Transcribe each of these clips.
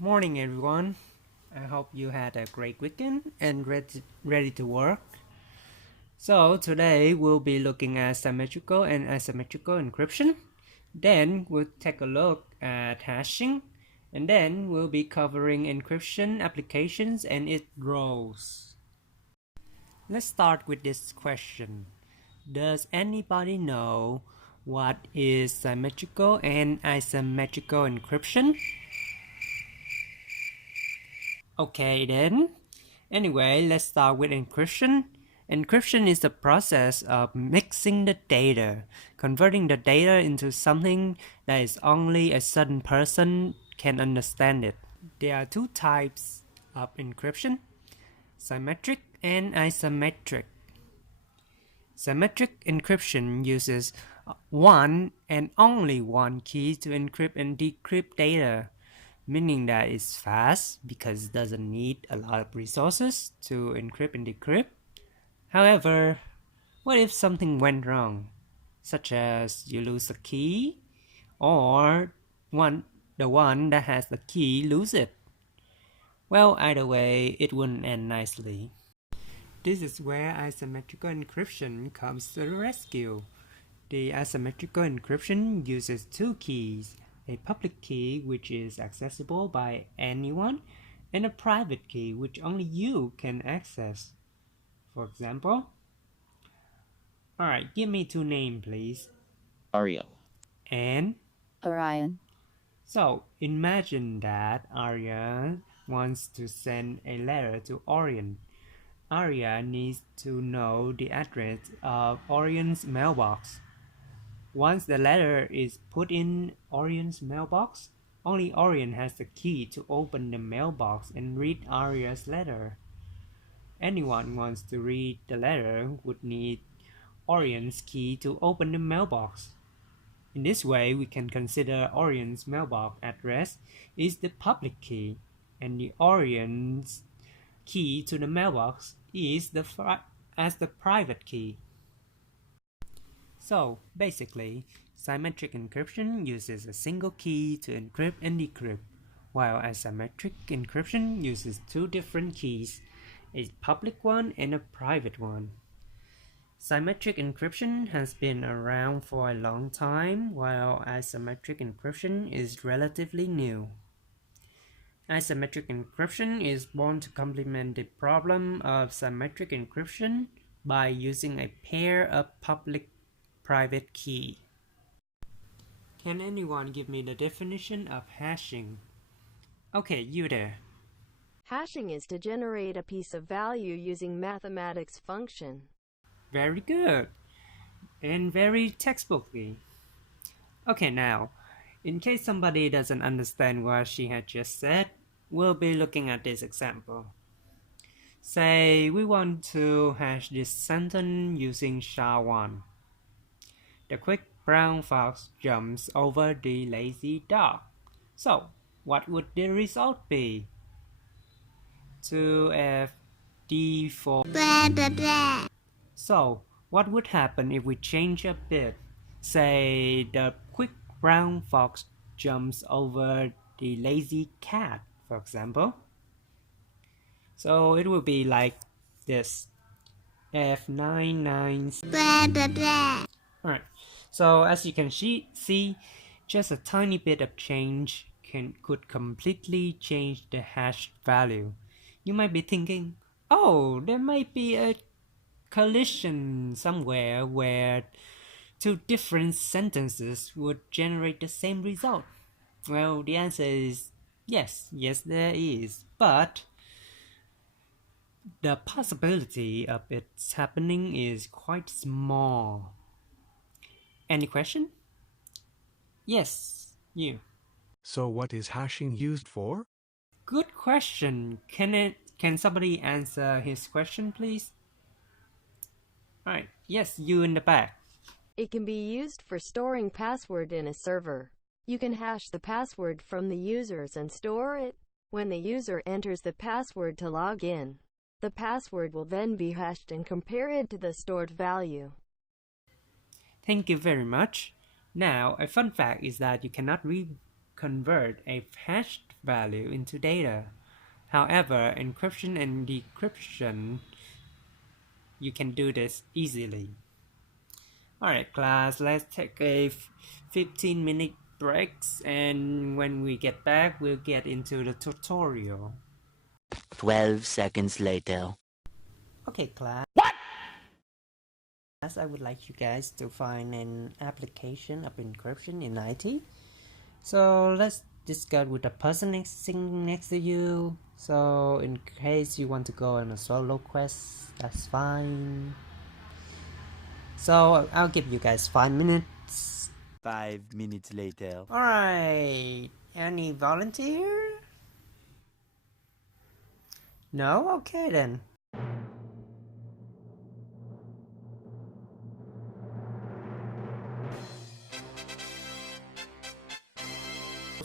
Morning everyone. I hope you had a great weekend and ready to work. So today we'll be looking at symmetrical and asymmetrical encryption. Then we'll take a look at hashing, and then we'll be covering encryption applications and its roles. Let's start with this question. Does anybody know what is symmetrical and asymmetrical encryption? Okay then. Anyway, let's start with encryption. Encryption is the process of mixing the data, converting the data into something that is only a certain person can understand it. There are two types of encryption, symmetric and asymmetric. Symmetric encryption uses one and only one key to encrypt and decrypt data, meaning that it's fast because it doesn't need a lot of resources to encrypt and decrypt. However, what if something went wrong, such as you lose a key or the one that has the key lose it? Well, either way, it wouldn't end nicely. This is where asymmetrical encryption comes to the rescue. The asymmetrical encryption uses two keys, a public key which is accessible by anyone, and a private key which only you can access. For example, alright, give me two names please. Ariel. And Orion. so imagine that Arya wants to send a letter to Orion. Arya needs to know the address of Orion's mailbox. Once the letter is put in Orion's mailbox, only Orion has the key to open the mailbox and read Arya's letter. Anyone who wants to read the letter would need Orion's key to open the mailbox. In this way, we can consider Orion's mailbox address is the public key, and the Orion's key to the mailbox is the private key. So basically, symmetric encryption uses a single key to encrypt and decrypt, while asymmetric encryption uses two different keys, a public one and a private one. Symmetric encryption has been around for a long time, while asymmetric encryption is relatively new. Asymmetric encryption is born to complement the problem of symmetric encryption by using a pair of public-private key. Can anyone give me the definition of hashing? Okay, you there. Hashing is to generate a piece of value using mathematics function. Very good. And very textbooky. Okay, now, in case somebody doesn't understand what she had just said, we'll be looking at this example. Say we want to hash this sentence using SHA-1. The quick brown fox jumps over the lazy dog. So, what would the result be? 2FD4. So, what would happen if we change a bit? Say the quick brown fox jumps over the lazy cat, for example. So it will be like this. F99. Alright, so as you can see, just a tiny bit of change could completely change the hash value. You might be thinking, oh, there might be a collision somewhere where two different sentences would generate the same result. Well, the answer is yes, there is, but the possibility of it happening is quite small. Any question? Yes, you. So what is hashing used for? Good question. Can somebody answer his question, please? Alright, yes, you in the back. It can be used for storing password in a server. You can hash the password from the users and store it. When the user enters the password to log in, the password will then be hashed and compared to the stored value. Thank you very much. Now, a fun fact is that you cannot convert a hashed value into data. However, encryption and decryption, you can do this easily. Alright class, let's take a 15-minute breaks, and when we get back, we'll get into the tutorial. 12 seconds later. Okay class. I would like you guys to find an application of encryption in IT. So let's discuss with the person sitting next to you. So in case you want to go on a solo quest, that's fine. So I'll give you guys 5 minutes. 5 minutes later. Alright, any volunteer? No? Okay then.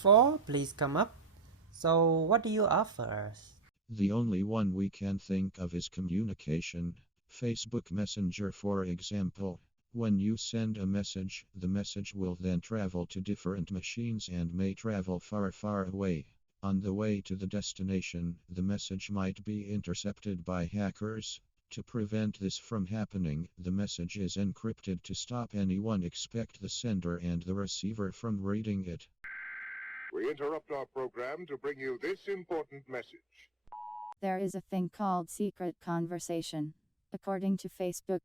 4, please come up. So what do you offer? The only one we can think of is communication. Facebook Messenger, for example. When you send a message, the message will then travel to different machines and may travel far, far away. On the way to the destination, the message might be intercepted by hackers. To prevent this from happening, the message is encrypted to stop anyone except the sender and the receiver from reading it. We interrupt our program to bring you this important message. There is a thing called secret conversation. According to Facebook,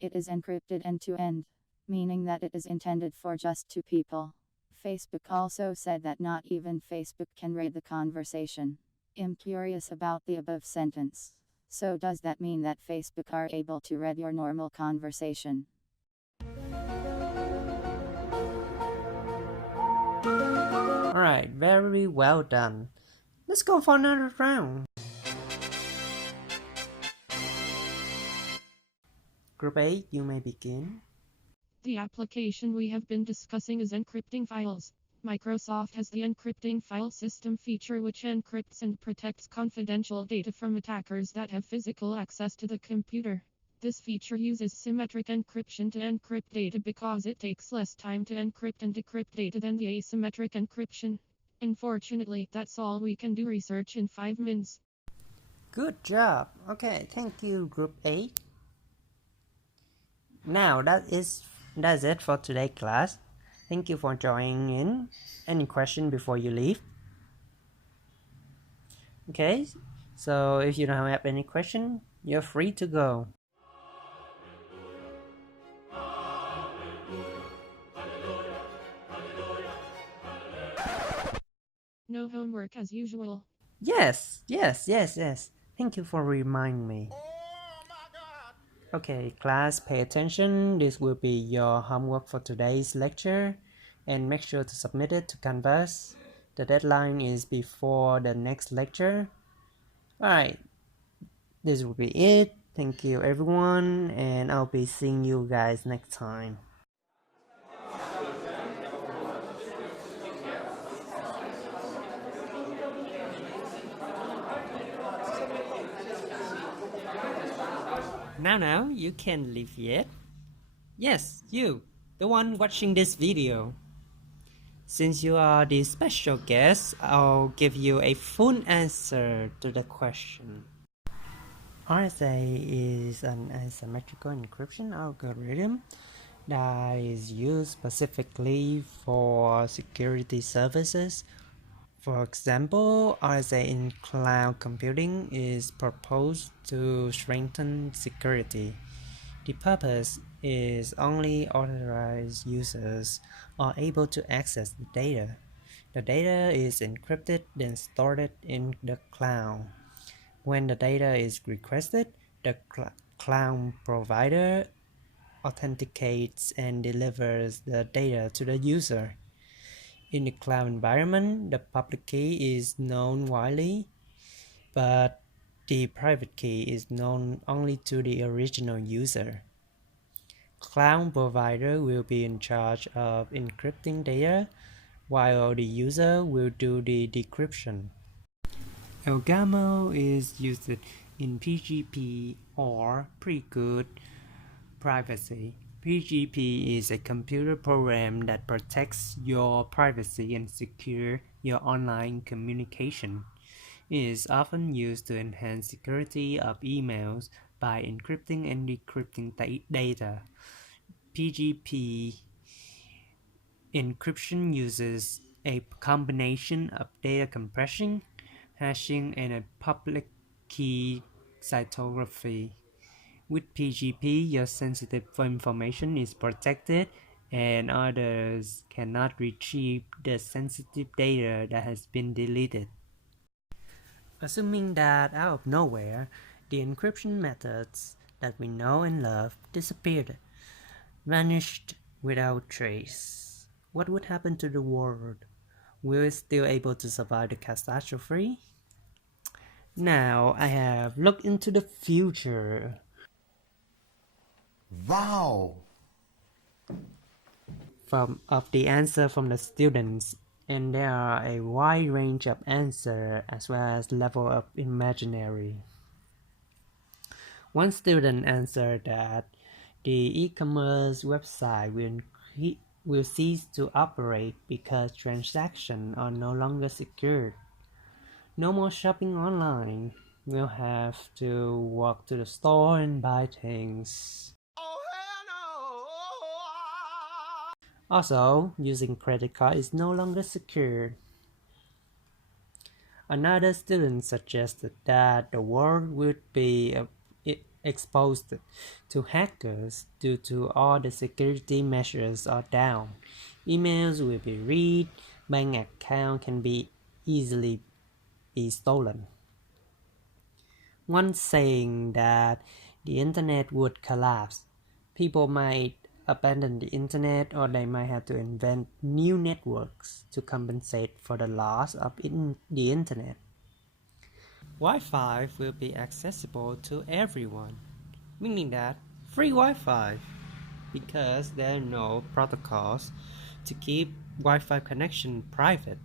it is encrypted end-to-end, meaning that it is intended for just 2 people. Facebook also said that not even Facebook can read the conversation. I'm curious about the above sentence. So does that mean that Facebook are able to read your normal conversation? Alright, very well done. Let's go for another round. Group 8, you may begin. The application we have been discussing is encrypting files. Microsoft has the encrypting file system feature, which encrypts and protects confidential data from attackers that have physical access to the computer. This feature uses symmetric encryption to encrypt data because it takes less time to encrypt and decrypt data than the asymmetric encryption. Unfortunately, that's all we can do research in 5 minutes. Good job. Okay, thank you, Group 8. Now that's it for today, class. Thank you for joining in. Any question before you leave? Okay, so if you don't have any question, you're free to go. No homework as usual. Yes. Thank you for reminding me. Okay, class, pay attention. This will be your homework for today's lecture, and make sure to submit it to Canvas. The deadline is before the next lecture. Alright, this will be it. Thank you everyone, and I'll be seeing you guys next time. Now, you can leave yet? Yes, you, the one watching this video. Since you are the special guest, I'll give you a full answer to the question. RSA is an asymmetrical encryption algorithm that is used specifically for security services. For example, RSA in cloud computing is proposed to strengthen security. The purpose is only authorized users are able to access the data. The data is encrypted then stored in the cloud. When the data is requested, the cloud provider authenticates and delivers the data to the user. In the cloud environment, the public key is known widely, but the private key is known only to the original user. Cloud provider will be in charge of encrypting data, while the user will do the decryption. Elgamal is used in PGP or pretty good privacy. PGP is a computer program that protects your privacy and secure your online communication. It is often used to enhance security of emails by encrypting and decrypting data. PGP encryption uses a combination of data compression, hashing, and a public key cryptography. With PGP, your sensitive information is protected and others cannot retrieve the sensitive data that has been deleted. Assuming that out of nowhere, the encryption methods that we know and love disappeared, vanished without trace, what would happen to the world? Will it still able to survive the catastrophe? Now I have looked into the future. Wow! Of the answer from the students, and there are a wide range of answers as well as level of imaginary. One student answered that the e-commerce website will cease to operate because transactions are no longer secured. No more shopping online. We'll have to walk to the store and buy things. Also, using credit card is no longer secure. Another student suggested that the world would be exposed to hackers due to all the security measures are down. Emails will be read, bank account can be easily be stolen. One saying that the internet would collapse. People might abandon the internet, or they might have to invent new networks to compensate for the loss of the internet. Wi-Fi will be accessible to everyone, meaning that free Wi-Fi, because there are no protocols to keep Wi-Fi connection private.